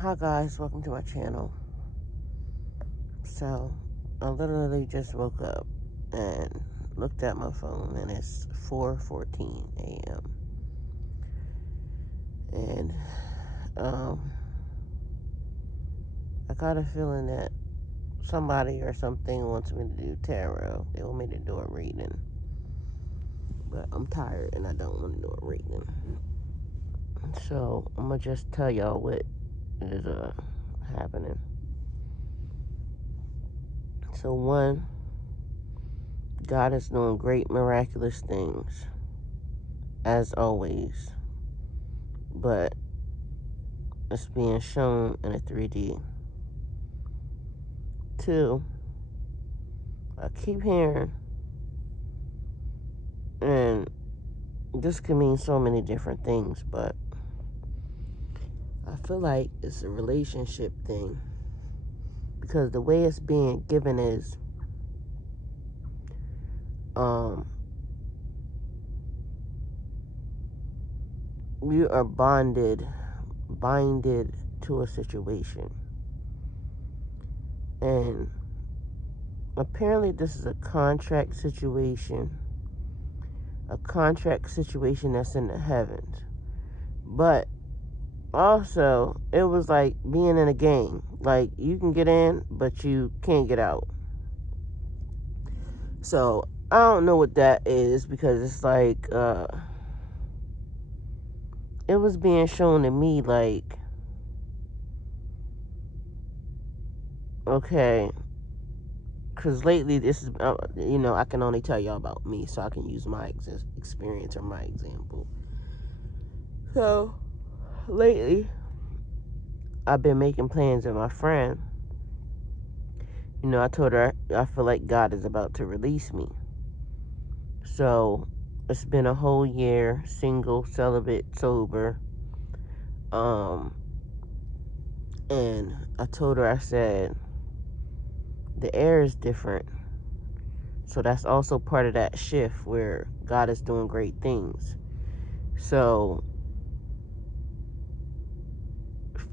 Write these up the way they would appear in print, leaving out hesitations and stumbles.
Hi guys, welcome to my channel. So, I literally just woke up and looked at my phone and it's 4:14 a.m. And I got a feeling that somebody or something wants me to do tarot. They want me to do a reading. But I'm tired and I don't want to do a reading. So, I'm going to just tell y'all what is happening. So, one, God is doing great miraculous things, as always, but it's being shown in a 3D. Two, I keep hearing, and this can mean so many different things, but I feel like it's a relationship thing, because the way it's being given is, you are binded to a situation. And apparently this is a contract situation that's in the heavens. But also, it was like being in a game. Like, you can get in, but you can't get out. So, I don't know what that is, because it's like, it was being shown to me like, okay, because lately this is, I can only tell y'all about me, so I can use my experience or my example. So, lately, I've been making plans with my friend. I told her I feel like God is about to release me. So, it's been a whole year, single, celibate, sober. And I told her, I said, the air is different. So that's also part of that shift where God is doing great things. So,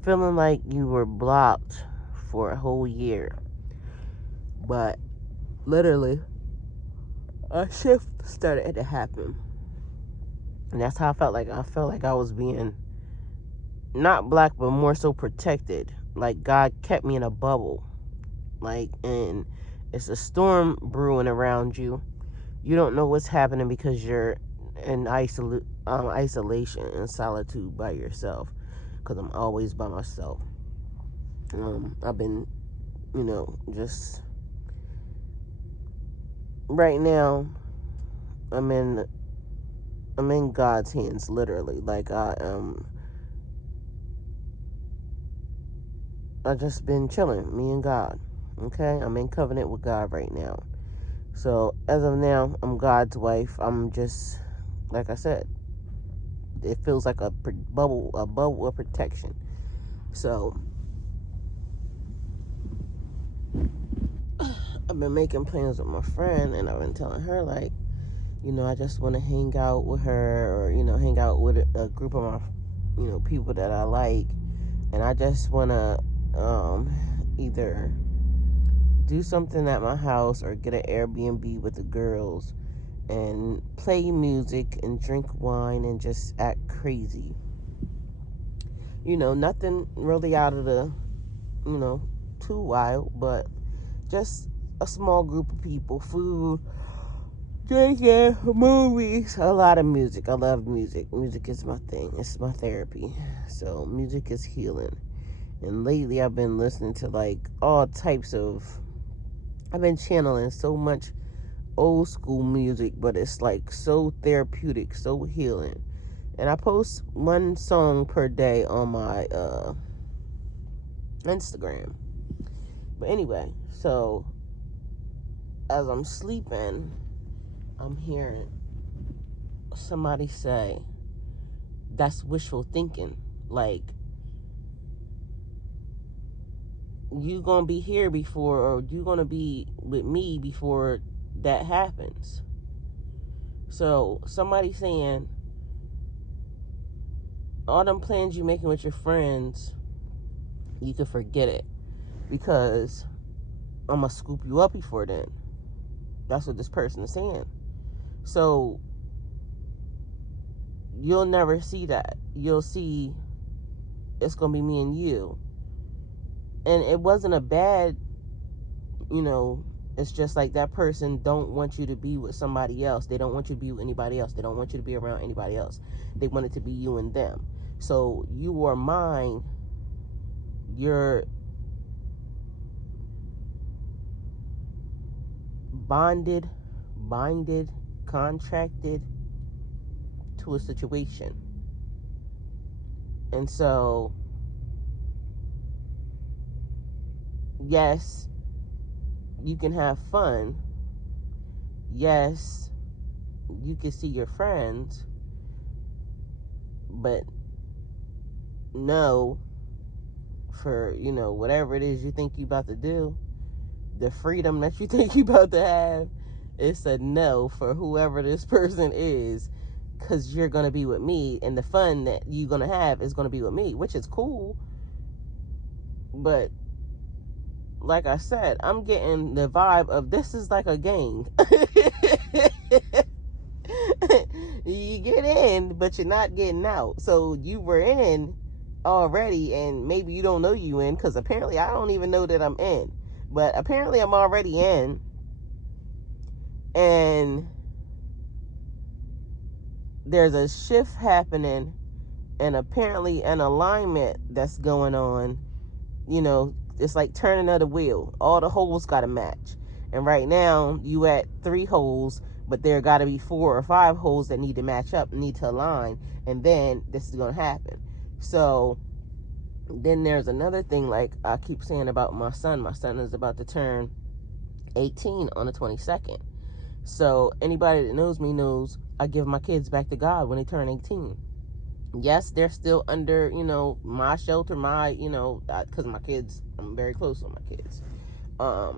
feeling like you were blocked for a whole year. But literally, a shift started to happen. And that's how I felt like. I felt like I was being not black, but more so protected. Like God kept me in a bubble. Like, and it's a storm brewing around you. You don't know what's happening because you're in isolation and solitude by yourself. Because I'm always by myself. I've been, just right now. I'm in God's hands, literally. Like, I just been chilling, me and God. Okay, I'm in covenant with God right now. So as of now, I'm God's wife. I'm just, like I said, it feels like a bubble of protection. So I've been making plans with my friend, and I've been telling her, like, I just want to hang out with her, or hang out with a group of my, people that I like, and I just want to either do something at my house or get an Airbnb with the girls and play music and drink wine and just act crazy. Nothing really out of the, too wild, but just a small group of people, food, drinking, movies, a lot of music. I love music. Music is my thing. It's my therapy. So music is healing. And lately I've been listening to like all types of, I've been channeling so much old school music, but it's like so therapeutic, so healing. And I post one song per day on my Instagram. But anyway, so as I'm sleeping, I'm hearing somebody say, that's wishful thinking. Like, you gonna be here before, or you gonna be with me before that happens. So somebody saying, all them plans you making with your friends, you can forget it, because I'm gonna scoop you up before then. That's what this person is saying. So you'll never see that. You'll see it's gonna be me and you. And it wasn't a bad, it's just like that person don't want you to be with somebody else. They don't want you to be with anybody else. They don't want you to be around anybody else. They want it to be you and them. So you are mine. You're binded, contracted to a situation. And so, yes, you can have fun. Yes, you can see your friends. But no, for, whatever it is you think you about to do, the freedom that you think you about to have, it's a no for whoever this person is, because you're going to be with me, and the fun that you're going to have is going to be with me, which is cool. But like I said, I'm getting the vibe of this is like a gang. You get in, but you're not getting out. So you were in already, and maybe you don't know you in, because apparently I don't even know that I'm in. But apparently I'm already in. And there's a shift happening, and apparently an alignment that's going on. It's like turning of the wheel. All the holes got to match. And right now, you at 3 holes, but there got to be 4 or 5 holes that need to match up, need to align, and then this is going to happen. So then there's another thing, like I keep saying about my son. My son is about to turn 18 on the 22nd. So anybody that knows me knows I give my kids back to God when they turn 18. Yes, they're still under, my shelter, because my kids, I'm very close with my kids. But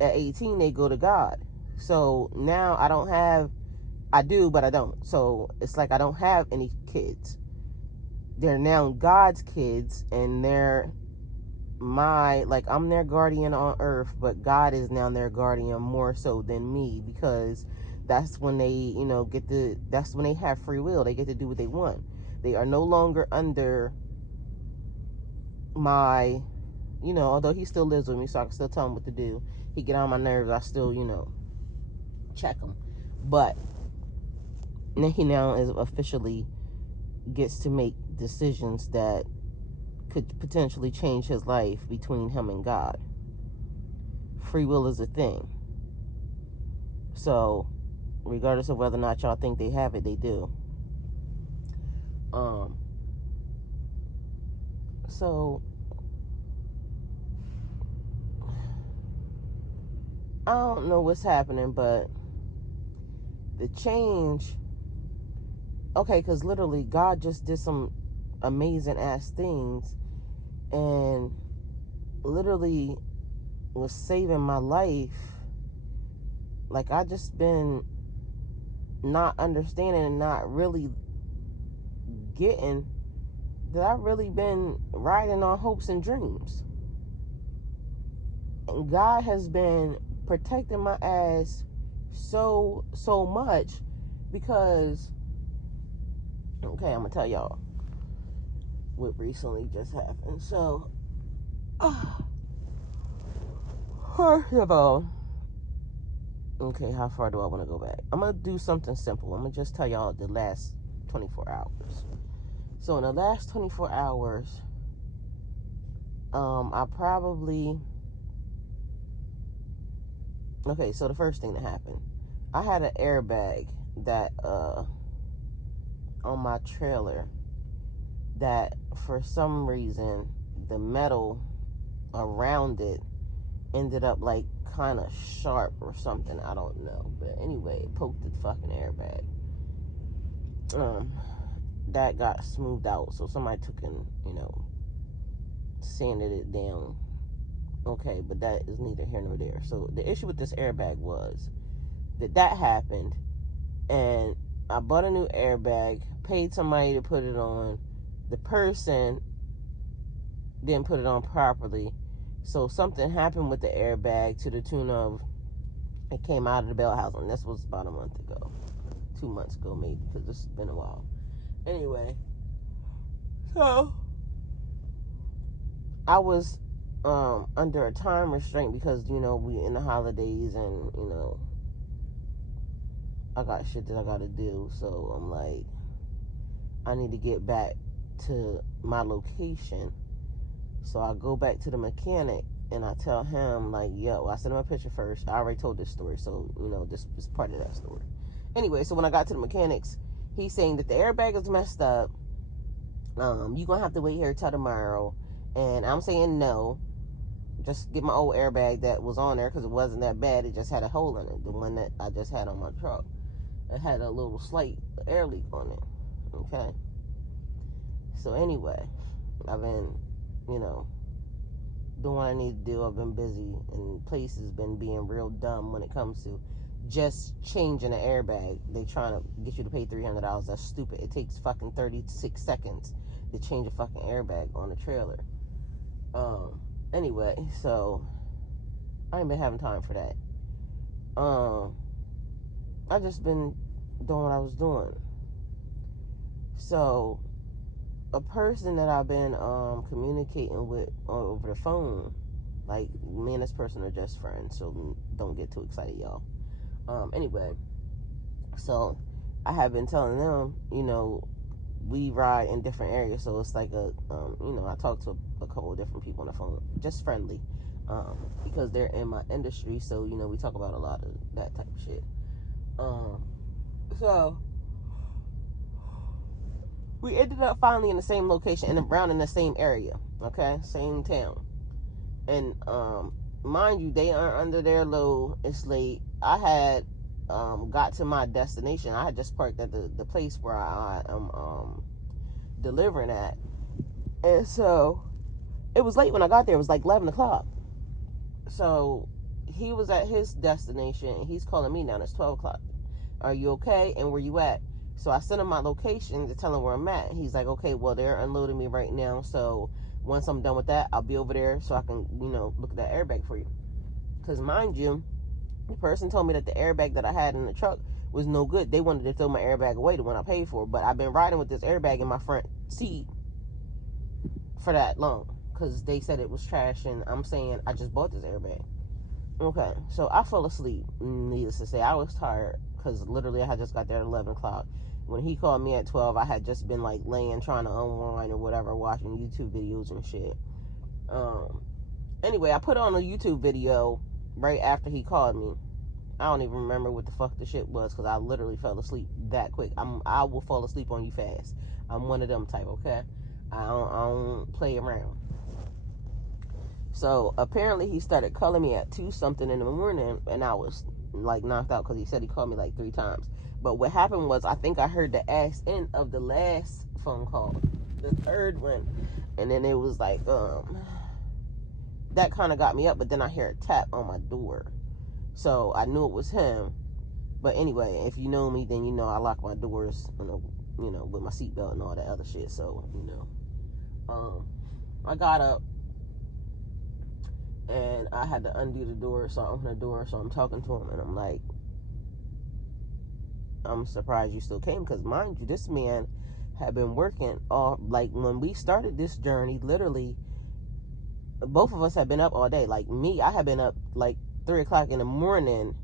at 18, they go to God. So now I do, but I don't. So it's like I don't have any kids. They're now God's kids, and they're I'm their guardian on earth, but God is now their guardian more so than me, because that's when they, that's when they have free will. They get to do what they want. They are no longer under my, although he still lives with me, so I can still tell him what to do. He get on my nerves, I still, check him. But then he now is officially gets to make decisions that could potentially change his life between him and God. Free will is a thing. So, regardless of whether or not y'all think they have it, they do. So, I don't know what's happening, but the change, okay, because literally God just did some amazing ass things, and literally was saving my life. Like, I just been not understanding and not really getting that I've really been riding on hopes and dreams. And God has been protecting my ass so much, because, okay, I'm gonna tell y'all what recently just happened. So, first of all, okay, how far do I want to go back? I'm gonna do something simple. I'm gonna just tell y'all the last 24 hours. So in the last 24 hours, I probably, okay, so the first thing that happened, I had an airbag that, on my trailer, that for some reason, the metal around it ended up like kind of sharp or something. I don't know. But anyway, it poked the fucking airbag. That got smoothed out. So somebody took and, sanded it down. Okay, but that is neither here nor there. So the issue with this airbag was that happened, and I bought a new airbag, paid somebody to put it on, the person didn't put it on properly. So something happened with the airbag to the tune of, it came out of the bell housing. This was about a month ago. 2 months ago maybe, because this has been a while. Anyway, so I was under a time restraint because, we in the holidays and, I got shit that I gotta do. So I'm like, I need to get back to my location. So I go back to the mechanic and I tell him, like, yo, I sent him a picture first. I already told this story, so, this is part of that story. Anyway, so when I got to the mechanics, he's saying that the airbag is messed up. You're going to have to wait here till tomorrow. And I'm saying no. Just get my old airbag that was on there because it wasn't that bad. It just had a hole in it. The one that I just had on my truck. It had a little slight air leak on it. Okay? So anyway, I've been, doing what I need to do. I've been busy, and places been being real dumb when it comes to just changing an airbag. They trying to get you to pay $300. That's stupid. It takes fucking 36 seconds to change a fucking airbag on a trailer. Anyway, so I ain't been having time for that. I just been doing what I was doing. So a person that I've been communicating with over the phone, like, me and this person are just friends, so don't get too excited, y'all. Anyway, so I have been telling them, we ride in different areas, so it's like I talk to a couple of different people on the phone, just friendly, because they're in my industry, so, we talk about a lot of that type of shit. So we ended up finally in the same location and around in the same area, okay, same town. And mind you, they are under their load. It's late. I had got to my destination. I had just parked at the place where I am delivering at, and so it was late when I got there. It was like 11 o'clock. So he was at his destination and he's calling me now. It's 12 o'clock. Are you okay? And where you at? So I sent him my location to tell him where I'm at. He's like, okay, well, they're unloading me right now, so once I'm done with that, I'll be over there so I can, look at that airbag for you. Because mind you, the person told me that the airbag that I had in the truck was no good. They wanted to throw my airbag away, the one I paid for. But I've been riding with this airbag in my front seat for that long because they said it was trash, and I'm saying I just bought this airbag. Okay, so I fell asleep. Needless to say, I was tired because literally I had just got there at 11 o'clock. When he called me at 12, I had just been like laying trying to unwind or whatever, watching YouTube videos and shit. Anyway, I put on a YouTube video right after he called me. I don't even remember what the fuck the shit was because I literally fell asleep that quick. I will fall asleep on you fast. I'm one of them type, okay? I don't play around. So apparently he started calling me at 2 something in the morning, and I was like knocked out because he said he called me like 3 times. But what happened was, I think I heard the ass end of the last phone call, the third one, and then it was like that kind of got me up. But then I hear a tap on my door, so I knew it was him. But anyway, if you know me, then I lock my doors, with my seatbelt and all that other shit. So I got up and I had to undo the door, so I opened the door, so I'm talking to him, and I'm like, I'm surprised you still came, because mind you, this man had been working all, like, when we started this journey, literally, both of us had been up all day. Like, me, I had been up, like, 3 o'clock in the morning,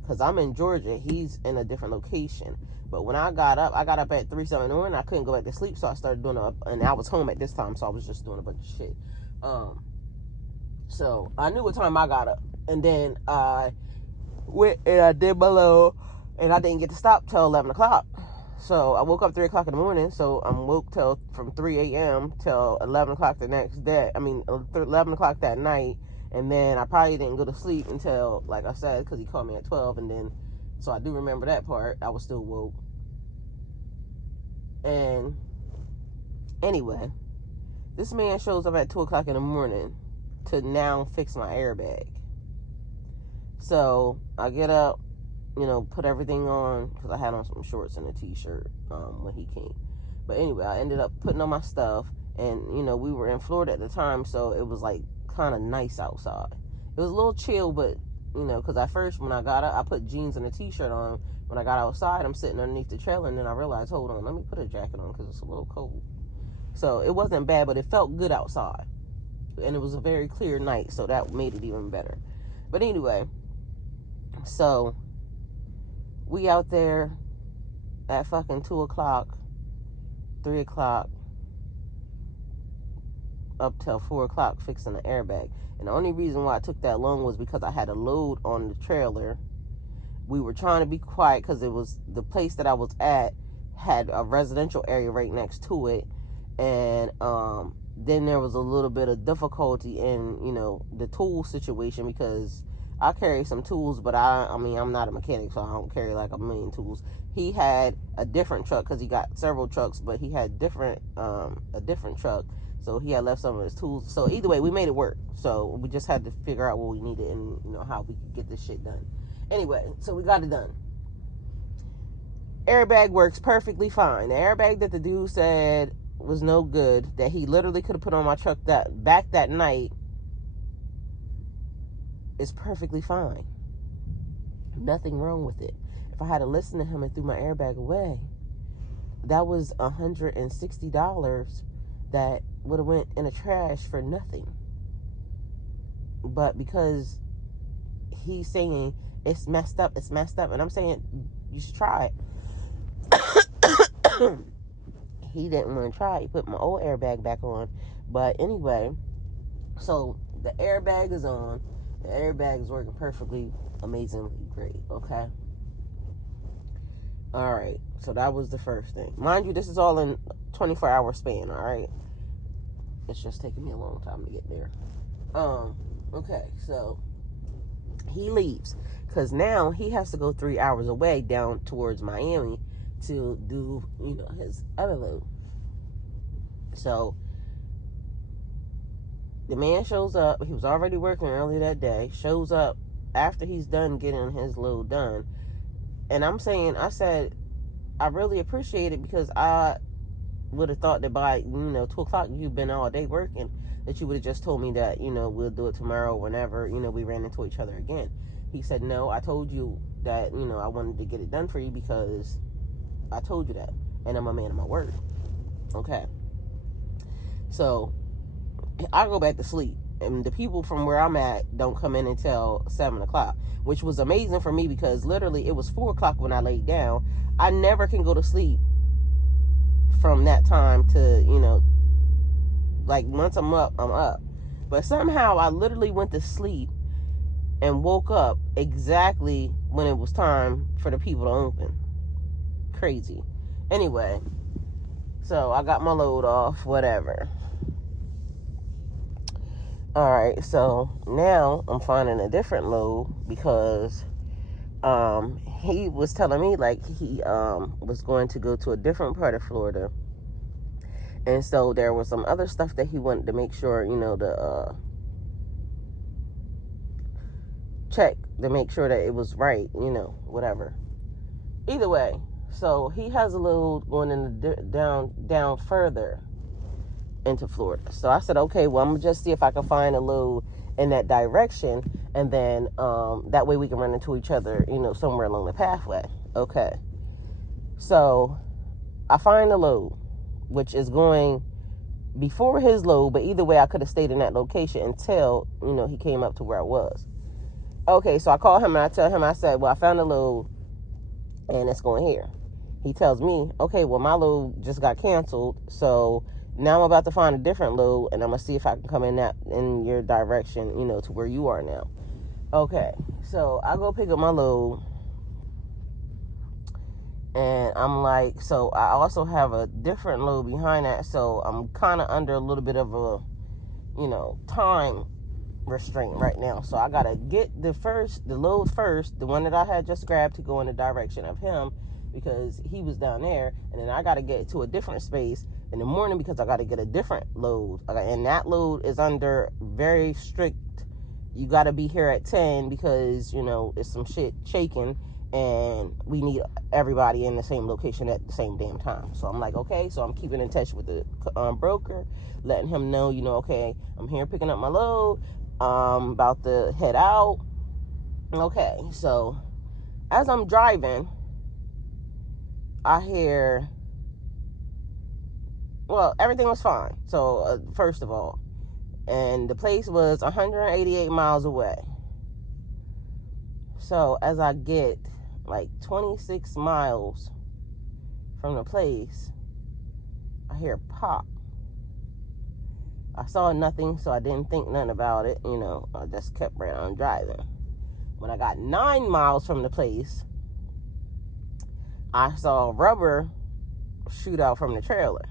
because I'm in Georgia, he's in a different location. But when I got up at 3 something in the morning, I couldn't go back to sleep, so I started doing and I was home at this time, so I was just doing a bunch of shit. So I knew what time I got up, and then I went and I did my load, and I didn't get to stop till 11 o'clock. So I woke up 3 o'clock in the morning, so I'm woke till from 3 a.m. till 11 o'clock the next day. 11 o'clock that night, and then I probably didn't go to sleep until, like I said, because he called me at 12, and then, so I do remember that part. I was still woke. And anyway, this man shows up at 2 o'clock in the morning to now fix my airbag. So I get up, put everything on, because I had on some shorts and a t-shirt when he came. But anyway, I ended up putting on my stuff, and we were in Florida at the time, so it was like kind of nice outside. It was a little chill, but because at first when I got up, I put jeans and a t-shirt on. When I got outside, I'm sitting underneath the trailer, and then I realized, hold on, let me put a jacket on because it's a little cold. So it wasn't bad, but it felt good outside, and it was a very clear night, so that made it even better. But anyway, so we out there at fucking 2 o'clock, 3 o'clock, up till 4 o'clock fixing the airbag. And the only reason why I took that long was because I had a load on the trailer. We were trying to be quiet because it was the place that I was at had a residential area right next to it. And then there was a little bit of difficulty in, the tool situation, because I carry some tools, but I mean, I'm not a mechanic, so I don't carry like a million tools. He had a different truck because he got several trucks, but he had a different truck. So he had left some of his tools. So either way, we made it work. So we just had to figure out what we needed and, how we could get this shit done. Anyway, so we got it done. Airbag works perfectly fine. The airbag that the dude said was no good, that he literally could have put on my truck back that night, is perfectly fine. Nothing wrong with it. If I had to listen to him and threw my airbag away, that was $160 that would have went in the trash for nothing. But because he's saying it's messed up, and I'm saying you should try it. He didn't want to try it. He put my old airbag back on. But anyway, so the airbag is on. The airbag is working perfectly, amazingly great. Okay. All right. So that was the first thing. Mind you, this is all in 24-hour span. All right. It's just taking me a long time to get there. Okay. So he leaves because now he has to go 3 hours away down towards Miami to do, his other load. So the man shows up. He was already working early that day. Shows up after he's done getting his load done. And I said, I really appreciate it, because I would have thought that by, 2 o'clock, you've been all day working, that you would have just told me that, we'll do it tomorrow, whenever, we ran into each other again. He said, no, I told you that, I wanted to get it done for you because I told you that. And I'm a man of my word. Okay. So I go back to sleep, and the people from where I'm at don't come in until 7 o'clock, which was amazing for me because literally it was 4 o'clock when I laid down. I never can go to sleep from that time to, like once I'm up, I'm up. But somehow I literally went to sleep and woke up exactly when it was time for the people to open. Crazy. Anyway, so I got my load off, whatever. Alright, so now I'm finding a different load because he was telling me like he was going to go to a different part of Florida. And so there was some other stuff that he wanted to make sure, to check to make sure that it was right, whatever. Either way, so he has a load going in down further into Florida. So I said, okay, well, I'm gonna just see if I can find a load in that direction, and then that way we can run into each other, somewhere along the pathway. Okay. So I find a load, which is going before his load, but either way, I could have stayed in that location until, he came up to where I was. Okay, so I call him and I tell him, I said, well, I found a load and it's going here. He tells me, okay, well, my load just got canceled, so now I'm about to find a different load, and I'm gonna see if I can come in your direction, to where you are now. Okay, so I go pick up my load, and I'm like, so I also have a different load behind that, so I'm kind of under a little bit of a, time restraint right now. So I gotta get the load first, the one that I had just grabbed, to go in the direction of him, because he was down there, and then I gotta get to a different space in the morning because I gotta get a different load, and that load is under very strict, you gotta be here at 10 because it's some shit shaking, and we need everybody in the same location at the same damn time. So I'm like, okay. So I'm keeping in touch with the broker, letting him know, okay, I'm here picking up my load. About to head out. Okay, so as I'm driving, I hear, well, everything was fine. So first of all, and the place was 188 miles away. So as I get like 26 miles from the place, I hear pop. I saw nothing, so I didn't think nothing about it. I just kept right on driving. When I got 9 miles from the place, I saw rubber shoot out from the trailer.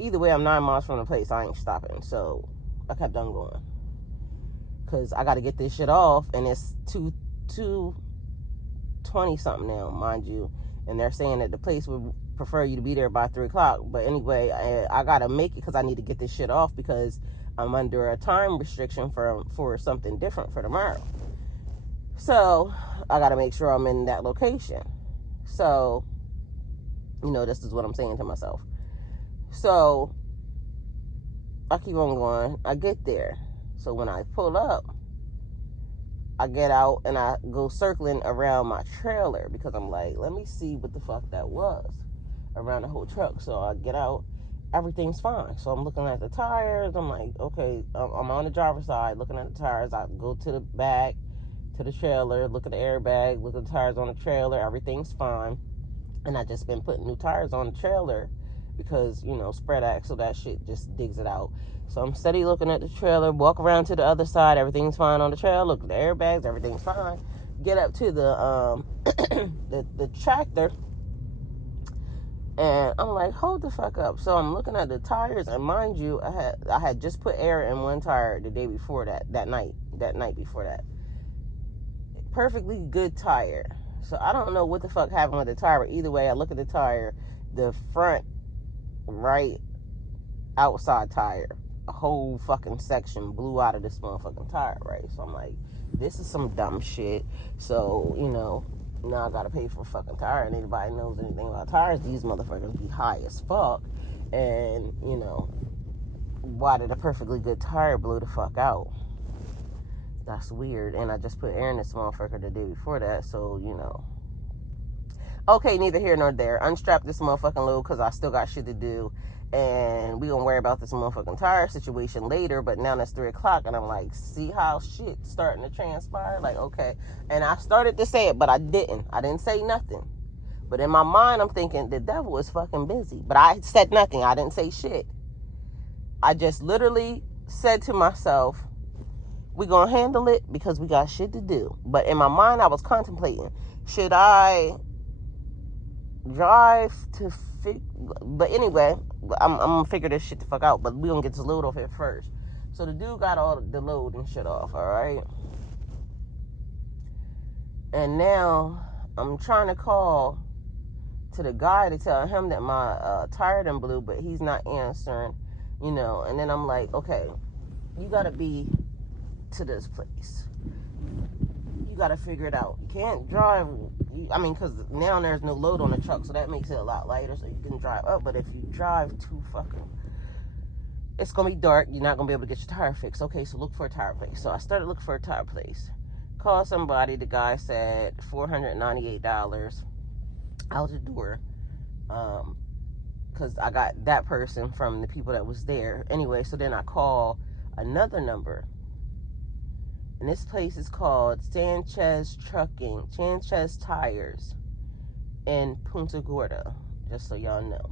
Either way, I'm 9 miles from the place. I ain't stopping. So I kept on going. Because I got to get this shit off. And it's 2:20 something now, mind you. And they're saying that the place would prefer you to be there by 3 o'clock. But anyway, I got to make it because I need to get this shit off. Because I'm under a time restriction for something different for tomorrow. So I got to make sure I'm in that location. So, this is what I'm saying to myself. So I keep on going. I get there. So when I pull up, I get out and I go circling around my trailer because I'm like, let me see what the fuck that was around the whole truck. So I get out. Everything's fine. So I'm looking at the tires. I'm like, okay, I'm on the driver's side looking at the tires. I go to the back, to the trailer, look at the airbag, look at the tires on the trailer. Everything's fine. And I just been putting new tires on the trailer because, spread axle, that shit just digs it out. So I'm steady looking at the trailer, walk around to the other side, everything's fine on the trailer, look at the airbags, everything's fine. Get up to the the tractor, and I'm like, hold the fuck up. So I'm looking at the tires, and mind you, I had just put air in one tire the day before that night before that. Perfectly good tire. So I don't know what the fuck happened with the tire, but either way, I look at the tire, the front right outside tire, a whole fucking section blew out of this motherfucking tire, right? So I'm like, this is some dumb shit. So, now I gotta pay for a fucking tire, and anybody knows anything about tires, these motherfuckers be high as fuck. And, why did a perfectly good tire blow the fuck out? That's weird. And I just put air in this motherfucker the day before that, so, Okay, neither here nor there. Unstrap this motherfucking load because I still got shit to do. And we gonna worry about this motherfucking tire situation later. But now it's 3 o'clock and I'm like, see how shit's starting to transpire? Like, okay. And I started to say it, but I didn't. I didn't say nothing. But in my mind, I'm thinking the devil is fucking busy. But I said nothing. I didn't say shit. I just literally said to myself, we gonna handle it because we got shit to do. But in my mind, I was contemplating, should I drive to but anyway, I'm gonna figure this shit the fuck out, but we gonna get this load off here first. So the dude got all the load and shit off, all right? And now I'm trying to call to the guy to tell him that my tire done blew, but he's not answering, and then I'm like, okay, you gotta be to this place. You gotta figure it out. You can't drive, because now there's no load on the truck, so that makes it a lot lighter, so you can drive up. But if you drive too fucking, it's gonna be dark. You're not gonna be able to get your tire fixed. Okay, so look for a tire place. So I started looking for a tire place. Called somebody. The guy said $498 out the door. Because I got that person from the people that was there. Anyway, so then I call another number. And this place is called Sanchez Tires in Punta Gorda, just so y'all know.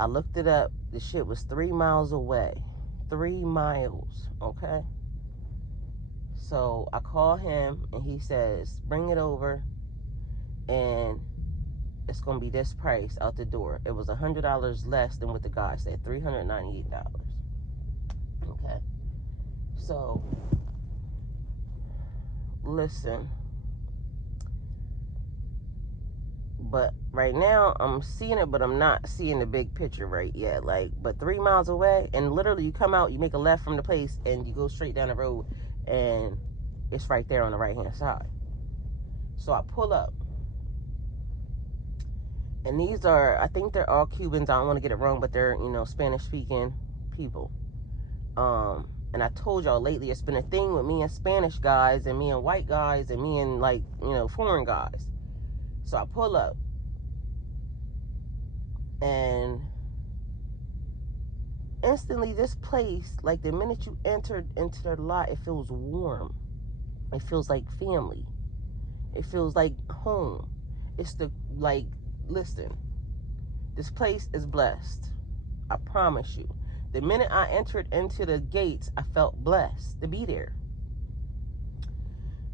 I looked it up. The shit was 3 miles away. 3 miles, okay? So I call him, and he says, bring it over, and it's going to be this price out the door. It was $100 less than what the guy said, $398. Okay? So, listen. But right now, I'm seeing it, but I'm not seeing the big picture right yet. But 3 miles away, and literally you come out, you make a left from the place, and you go straight down the road, and It's right there on the right hand side. So I pull up, and these are, I think they're all Cubans. I don't want to get it wrong, but they're, Spanish speaking people. And I told y'all lately, it's been a thing with me and Spanish guys and me and white guys and me and foreign guys. So I pull up, and instantly this place, like the minute you entered into the lot, it feels warm. It feels like family. It feels like home. It's listen, this place is blessed. I promise you. The minute I entered into the gates, I felt blessed to be there.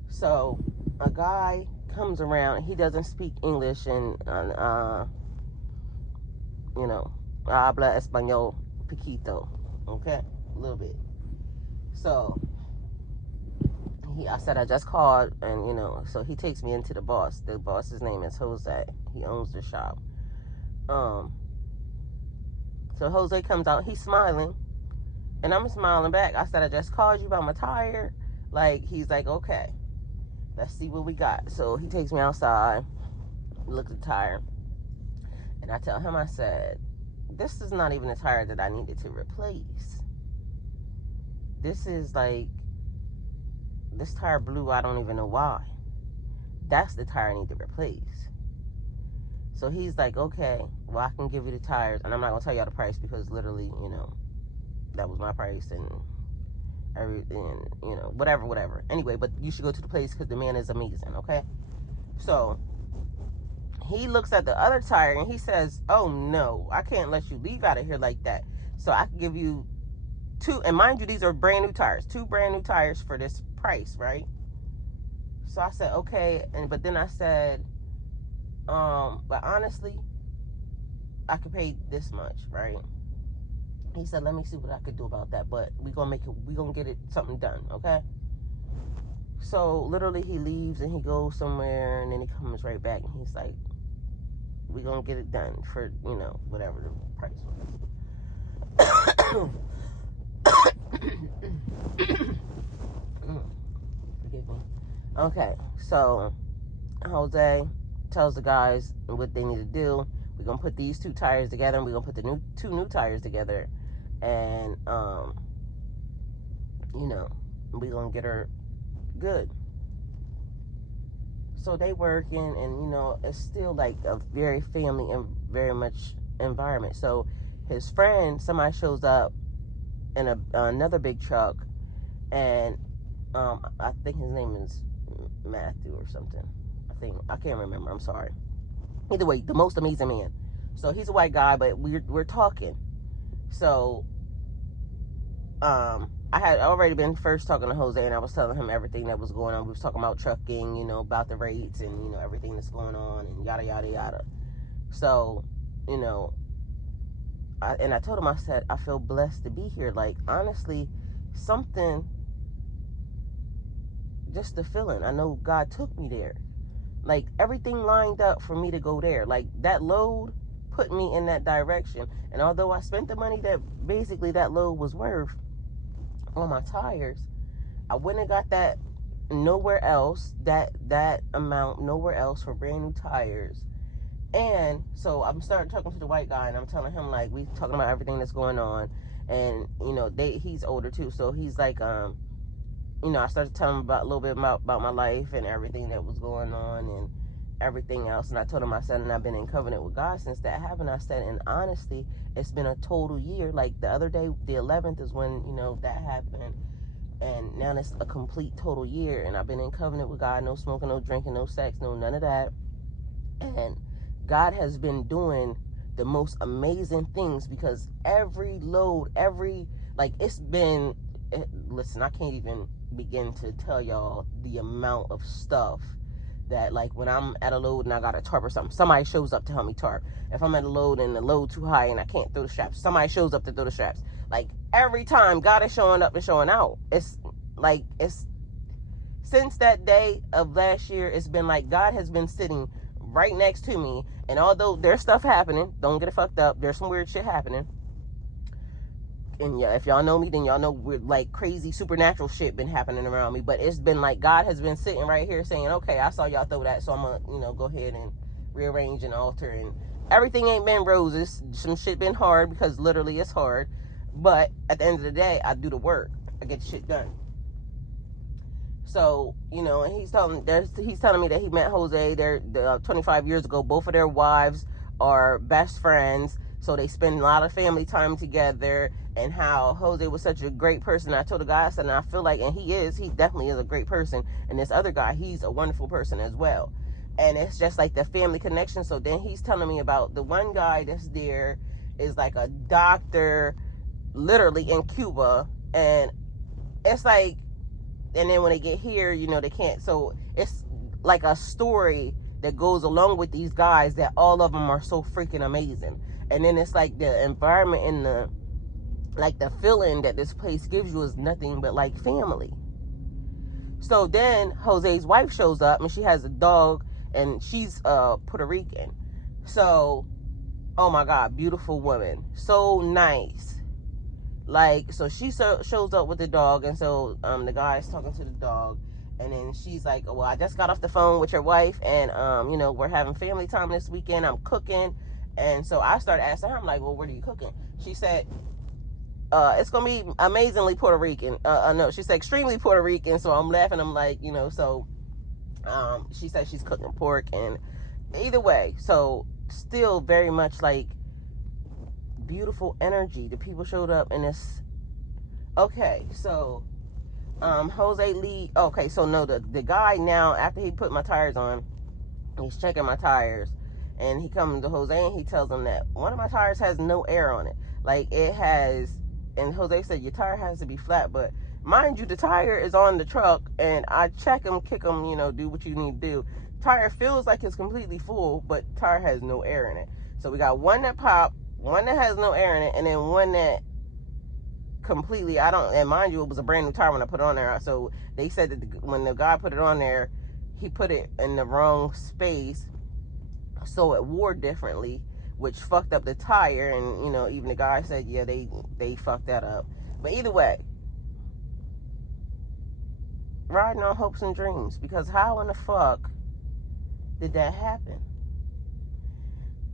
So a guy comes around. He doesn't speak English, and habla español poquito, okay, a little bit. So I said I just called, and so he takes me into the boss. The boss's name is Jose. He owns the shop. So Jose comes out. He's smiling, and I'm smiling back. I said I just called you about my tire. He's like, okay, let's see what we got. So he takes me outside, look at the tire, and I tell him, I said, this is not even the tire that I needed to replace. This is this tire blew. I don't even know why. That's the tire I need to replace. So he's like, okay, well, I can give you the tires, and I'm not gonna tell y'all the price because literally, that was my price and everything, whatever. Anyway, but you should go to the place because the man is amazing, okay? So he looks at the other tire and he says, oh no, I can't let you leave out of here like that. So I can give you 2, and mind you, these are brand new tires, 2 brand new tires for this price, right? So I said, okay, but then I said, but honestly, I could pay this much, right? He said, let me see what I could do about that, but we're gonna get it something done, okay? So literally he leaves and he goes somewhere, and then he comes right back and he's like, we're gonna get it done for, whatever the price was. Forgive me. Okay, so Jose tells the guys what they need to do. We're gonna put these 2 tires together, and we're gonna put the 2 new tires together, and we're gonna get her good. So they working, and it's still like a very family and very much environment. So his friend, somebody shows up in another big truck, and I think his name is Matthew or something. I can't remember. I'm sorry. Either way, the most amazing man. So he's a white guy, but we're talking. So I had already been first talking to Jose, and I was telling him everything that was going on. We was talking about trucking, about the rates and everything that's going on and yada yada yada. So I told him, I said, I feel blessed to be here. Honestly, something, just the feeling. I know God took me there. Everything lined up for me to go there. That load put me in that direction. And although I spent the money that basically that load was worth on my tires, I went and got that nowhere else, that amount nowhere else for brand new tires. And so I'm starting talking to the white guy, and I'm telling him, we talking about everything that's going on. And he's older too, so he's like, I started telling him a little bit about my life and everything that was going on and everything else. And I told him, I said, and I've been in covenant with God since that happened. I said, and honestly, it's been a total year. The other day, the 11th is when, that happened. And now it's a complete total year. And I've been in covenant with God. No smoking, no drinking, no sex, no none of that. And God has been doing the most amazing things, because every load, it's been, listen, I can't even begin to tell y'all the amount of stuff that, when I'm at a load and I got a tarp or something, somebody shows up to help me tarp. If I'm at a load and the load too high and I can't throw the straps, somebody shows up to throw the straps. Every time, God is showing up and showing out. It's since that day of last year, it's been God has been sitting right next to me. And although there's stuff happening, don't get it fucked up, there's some weird shit happening, And yeah, if y'all know me, then y'all know we're like crazy supernatural shit been happening around me. But it's been like God has been sitting right here saying, okay, I saw y'all throw that, so I'm gonna, go ahead and rearrange and alter. And everything ain't been roses. Some shit been hard, because literally it's hard. But at the end of the day, I do the work. I get shit done. So, and he's telling me that he met Jose there 25 years ago. Both of their wives are best friends, so they spend a lot of family time together, and how Jose was such a great person. I told the guy, I said, and I feel like, and he definitely is a great person, and this other guy, he's a wonderful person as well. And it's just like the family connection. So then he's telling me about the one guy that's there is like a doctor, literally in Cuba, and it's like, and then when they get here, they can't. So it's like a story that goes along with these guys, that all of them are so freaking amazing. And then it's like the environment and the feeling that this place gives you is nothing but like family. So then Jose's wife shows up, and she has a dog, and she's Puerto Rican. So, oh my God, beautiful woman, so nice. Like, so she shows up with the dog, and so the guy's talking to the dog, and then she's like, well, I just got off the phone with your wife, and we're having family time this weekend. I'm cooking. And so I started asking her, I'm like, well, what are you cooking? She said, it's gonna be amazingly Puerto Rican. No, she said extremely Puerto Rican. So I'm laughing. I'm like, so she said she's cooking pork, and either way, so still very much like beautiful energy. The people showed up, and it's okay. So Jose Lee, okay, so no, the guy now, after he put my tires on, he's checking my tires, and he comes to Jose, and he tells him that one of my tires has no air on it. Like, it has, and Jose said, your tire has to be flat. But mind you, the tire is on the truck, and I check them, kick them, do what you need to do. Tire feels like it's completely full, but tire has no air in it. So we got one that popped, one that has no air in it, and then one that completely, and mind you, it was a brand new tire when I put it on there. So they said that when the guy put it on there, he put it in the wrong space, so it wore differently, which fucked up the tire. And even the guy said, yeah, they fucked that up. But either way, riding on hopes and dreams, because how in the fuck did that happen?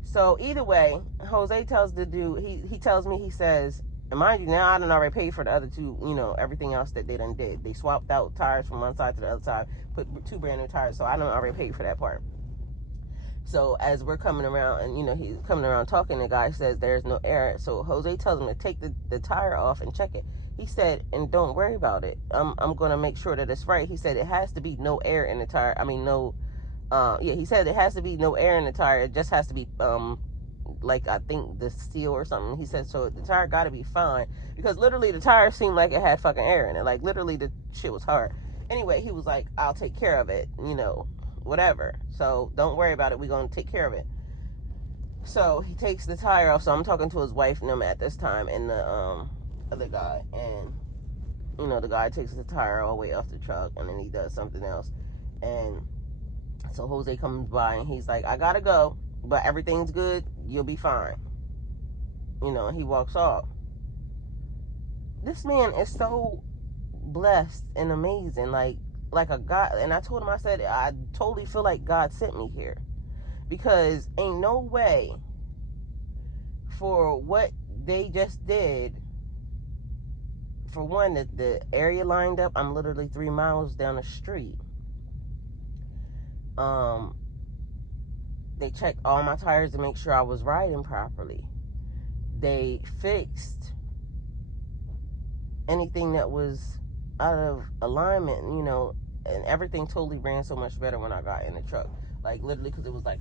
So either way, Jose tells the dude, he tells me, he says, and mind you, now I done already paid for the other two, everything else that they done did. They swapped out tires from one side to the other side, put two brand new tires, so I done already paid for that part. So as we're coming around, and he's coming around talking, the guy says there's no air. So Jose tells him to take the tire off and check it. He said, and don't worry about it. I'm gonna make sure that it's right. He said it has to be no air in the tire. I mean, no. He said it has to be no air in the tire. It just has to be like, I think the steel or something. He said, so the tire got to be fine, because literally the tire seemed like it had fucking air in it. Like, literally the shit was hard. Anyway, he was like, I'll take care of it, whatever. So don't worry about it. We're going to take care of it. So he takes the tire off. So I'm talking to his wife and him at this time, and the other guy, and the guy takes the tire all the way off the truck, and then he does something else. And so Jose comes by, and he's like, I gotta go, but everything's good. You'll be fine. And he walks off. This man is so blessed and amazing, like a God. And I told him, I said, I totally feel like God sent me here, because ain't no way for what they just did. For one, the area lined up. I'm literally 3 miles down the street. They checked all my tires to make sure I was riding properly. They fixed anything that was out of alignment, and everything totally ran so much better when I got in the truck. Like, literally, because it was like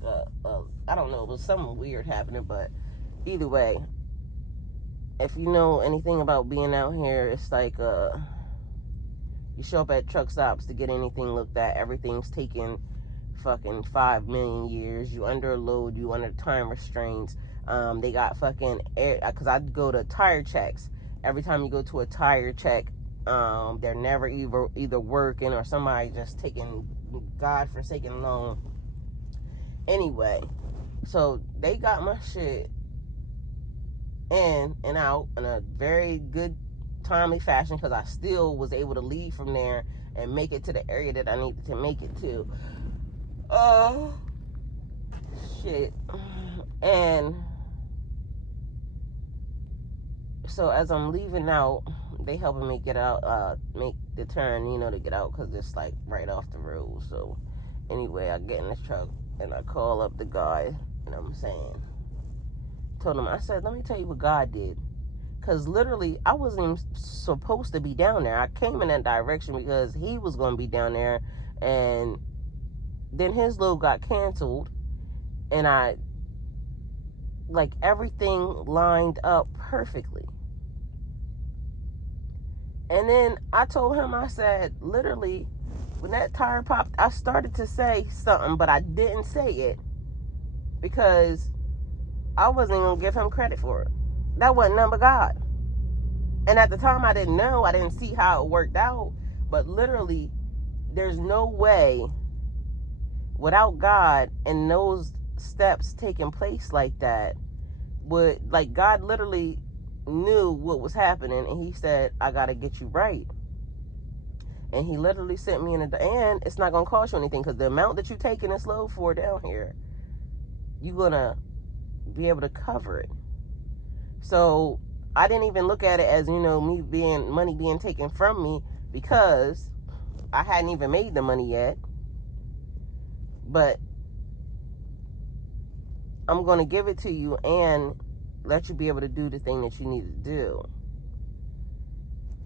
I don't know, it was something weird happening. But either way, if you know anything about being out here, it's like you show up at truck stops to get anything looked at, everything's taking fucking 5 million years. You under a load, you under time restraints. They got fucking air, because I go to tire checks. Every time you go to a tire check, they're never either working, or somebody just taking godforsaken long. Anyway, so they got my shit in and out in a very good, timely fashion, because I still was able to leave from there and make it to the area that I needed to make it to. Oh, shit. And so as I'm leaving out, they helping me get out, make the turn, to get out, because it's like right off the road. So anyway, I get in the truck and I call up the guy, and I'm saying, told him, I said, let me tell you what God did. Because literally, I wasn't even supposed to be down there. I came in that direction because he was going to be down there. And then his load got canceled. And everything lined up perfectly. And then I told him, I said, literally, when that tire popped, I started to say something, but I didn't say it because I wasn't going to give him credit for it. That wasn't none but God. And at the time, I didn't know. I didn't see how it worked out. But literally, there's no way without God and those steps taking place like that God literally knew what was happening, and he said, I got to get you right. And he literally sent me and it's not going to cost you anything, because the amount that you taking this load for down here, you're going to be able to cover it. So I didn't even look at it as, money being taken from me, because I hadn't even made the money yet. But I'm going to give it to you and let you be able to do the thing that you need to do.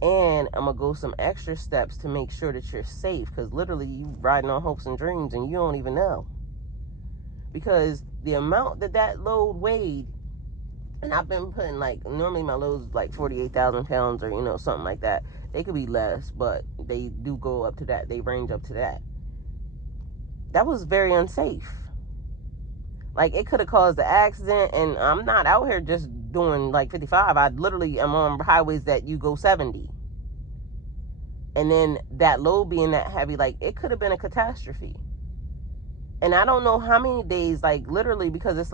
And I'm going to go some extra steps to make sure that you're safe, because literally you riding on hopes and dreams and you don't even know. Because the amount that load weighed, and I've been putting normally my loads 48,000 pounds or, something like that. They could be less, but they do go up to that. They range up to that. That was very unsafe. It could have caused an accident, and I'm not out here just doing 55. I literally am on highways that you go 70. And then that load being that heavy, it could have been a catastrophe. And I don't know how many days, literally, because it's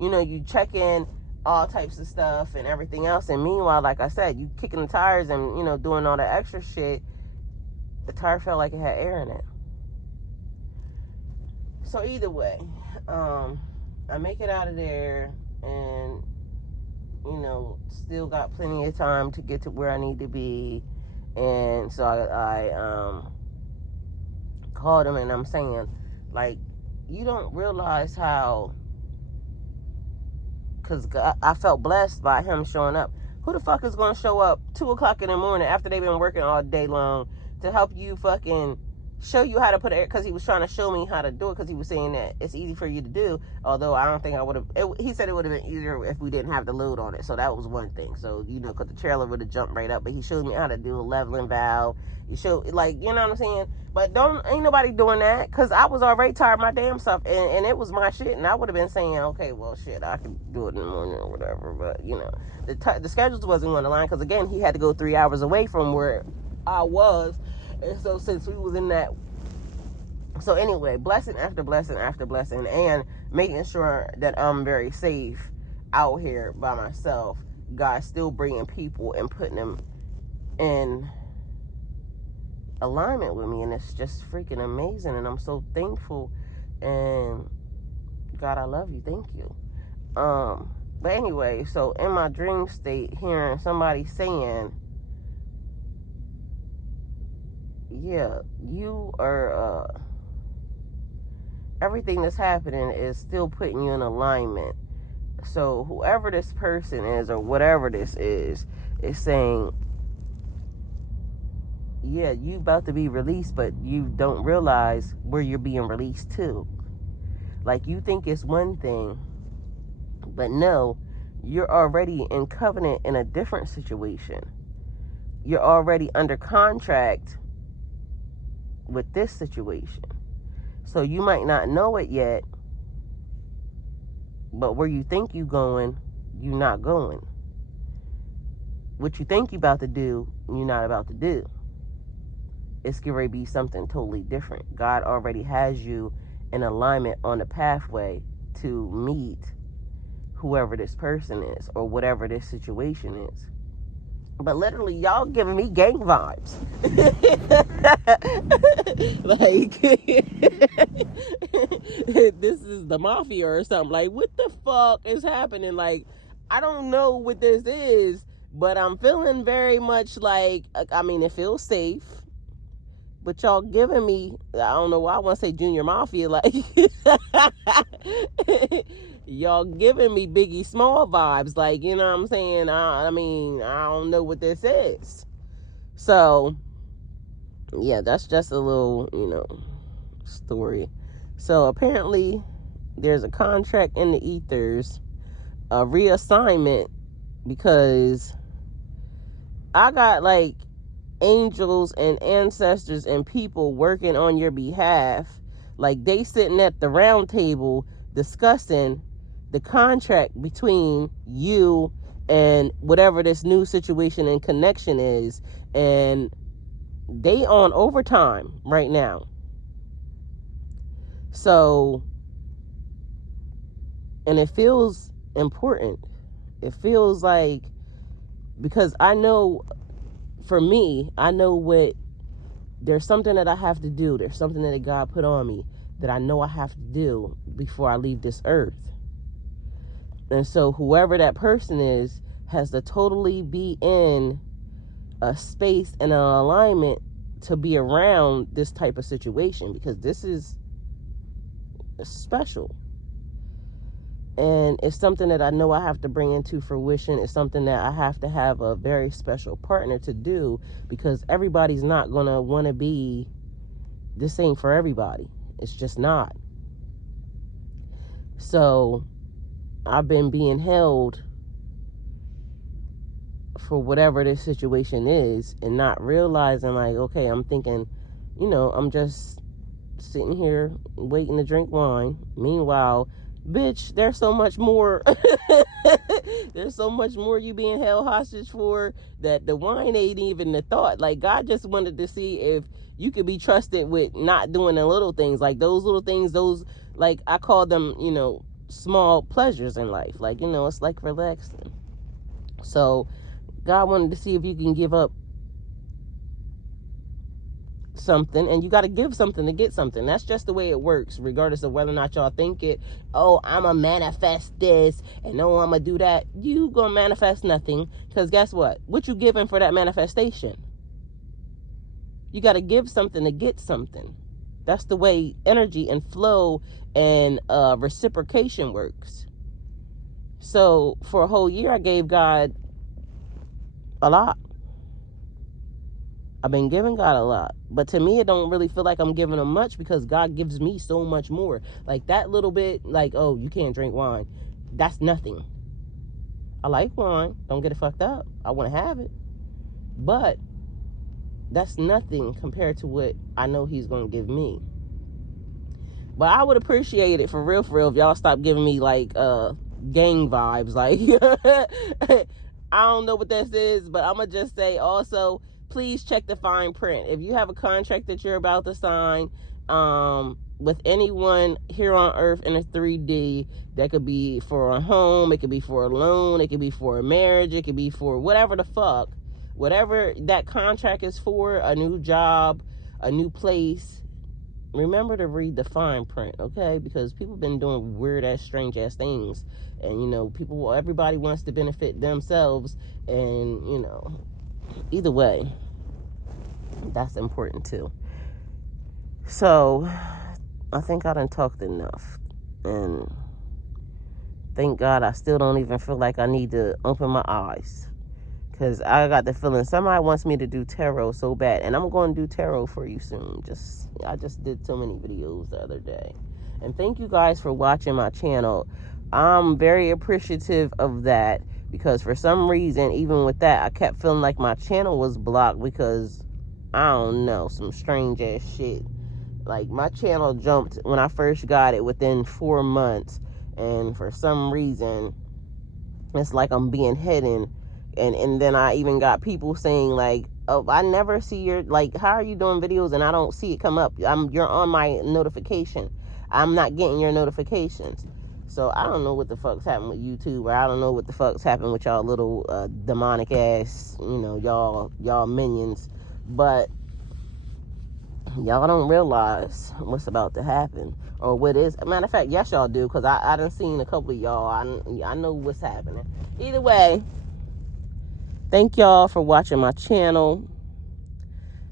you check in all types of stuff and everything else. And meanwhile, like I said, you kicking the tires and, doing all the extra shit. The tire felt like it had air in it. So either way, I make it out of there and, still got plenty of time to get to where I need to be. And so I called him, and I'm saying, you don't realize how, because I felt blessed by him showing up. Who the fuck is going to show up 2 o'clock in the morning after they've been working all day long to help you fucking show you how to put it? Because he was trying to show me how to do it, because he was saying that it's easy for you to do, although I don't think I would have. He said it would have been easier if we didn't have the load on it. So that was one thing. So because the trailer would have jumped right up, but he showed me how to do a leveling valve. You show, you know what I'm saying? But ain't nobody doing that, because I was already tired of my damn stuff, and it was my shit, and I would have been saying, okay, well, shit, I can do it in the morning or whatever. But the schedules wasn't going to line, because again, he had to go 3 hours away from where I was. And so since we was in that, so anyway, blessing after blessing after blessing, and making sure that I'm very safe out here by myself, God's still bringing people and putting them in alignment with me, and it's just freaking amazing, and I'm so thankful. And God, I love you. Thank you. But anyway, so in my dream state, hearing somebody saying, yeah, you are everything that's happening is still putting you in alignment. So whoever this person is, or whatever this is saying, yeah, you about to be released, but you don't realize where you're being released to. You think it's one thing, but no, you're already in covenant in a different situation. You're already under contract with this situation. So you might not know it yet, but where you think you going, you're not going. What you think you about to do, you're not about to do. It's going to be something totally different. God already has you in alignment on the pathway to meet whoever this person is or whatever this situation is. But literally, y'all giving me gang vibes. Like, this is the mafia or something. Like, what the fuck is happening? Like, I don't know what this is, but I'm feeling very much like, I mean, it feels safe. But y'all giving me, I don't know why I want to say junior mafia, like, y'all giving me Biggie Small vibes, like, you know what I'm saying? I mean, I don't know what this is. So, yeah, that's just a little, story. So, apparently, there's a contract in the ethers, a reassignment, because I got, like, angels and ancestors and people working on your behalf, like they sitting at the round table discussing the contract between you and whatever this new situation and connection is, and they on overtime right now. So, and it feels important. It feels like, because I know, for me, I know there's something that I have to do. There's something that God put on me that I know I have to do before I leave this earth. And so whoever that person is has to totally be in a space and an alignment to be around this type of situation, because this is special. And it's something that I know I have to bring into fruition. It's something that I have to have a very special partner to do, because everybody's not going to want to be the same for everybody. It's just not. So I've been being held for whatever this situation is and not realizing, like, okay, I'm thinking, I'm just sitting here waiting to drink wine. Meanwhile, bitch, there's so much more. There's so much more you being held hostage for, that the wine ain't even the thought. Like, God just wanted to see if you could be trusted with not doing the little things. Like, those little things, those, like, I call them, small pleasures in life. Like, it's like relaxing. So God wanted to see if you can give up something, and you got to give something to get something. That's just the way it works, regardless of whether or not y'all think it. Oh, I'm gonna manifest this, and no, I'm gonna do that. You gonna manifest nothing, because guess what you giving for that manifestation? You got to give something to get something. That's the way energy and flow and reciprocation works. So for a whole year, I gave God a lot. I've been giving God a lot. But to me, it don't really feel like I'm giving him much, because God gives me so much more. Like, that little bit, like, oh, you can't drink wine. That's nothing. I like wine. Don't get it fucked up. I want to have it. But that's nothing compared to what I know he's going to give me. But I would appreciate it, for real, if y'all stop giving me, like, gang vibes. Like, I don't know what this is, but I'm going to just say also, please check the fine print. If you have a contract that you're about to sign with anyone here on earth in a 3D, that could be for a home, it could be for a loan, it could be for a marriage, it could be for whatever the fuck. Whatever that contract is for, a new job, a new place, remember to read the fine print, okay? Because people been doing weird ass, strange ass things, and everybody wants to benefit themselves, and either way, that's important too. So I think I done talked enough, and thank God I still don't even feel like I need to open my eyes, because I got the feeling somebody wants me to do tarot so bad, and I'm going to do tarot for you soon. I just did so many videos the other day. And thank you guys for watching my channel. I'm very appreciative of that, because for some reason, even with that, I kept feeling like my channel was blocked, because I don't know, some strange ass shit. Like, my channel jumped when I first got it within 4 months, and for some reason, it's like I'm being hidden. And then I even got people saying, like, oh, I never see your, like, how are you doing videos and I don't see it come up? You're on my notification. I'm not getting your notifications. So I don't know what the fuck's happened with YouTube, or I don't know what the fuck's happened with y'all little demonic ass, y'all minions. But y'all don't realize what's about to happen, or what is. Matter of fact, yes, y'all do, because I done seen a couple of y'all. I know what's happening. Either way, thank y'all for watching my channel.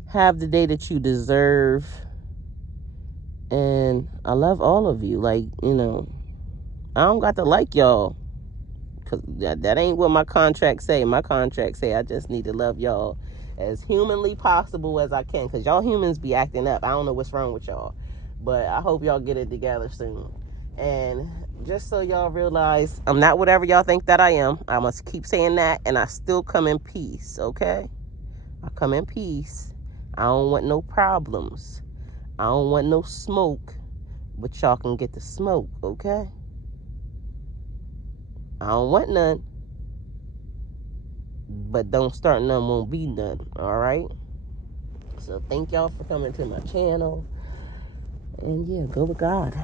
Have the day that you deserve. And I love all of you. Like, I don't got to like y'all, because that ain't what my contract say. My contract say I just need to love y'all as humanly possible as I can, because y'all humans be acting up. I don't know what's wrong with y'all, but I hope y'all get it together soon. And just so y'all realize, I'm not whatever y'all think that I am. I must keep saying that, and I still come in peace, okay? I come in peace. I don't want no problems. I don't want no smoke, but y'all can get the smoke, okay? I don't want none, but don't start none, won't be none, all right? So thank y'all for coming to my channel, and yeah, go with God.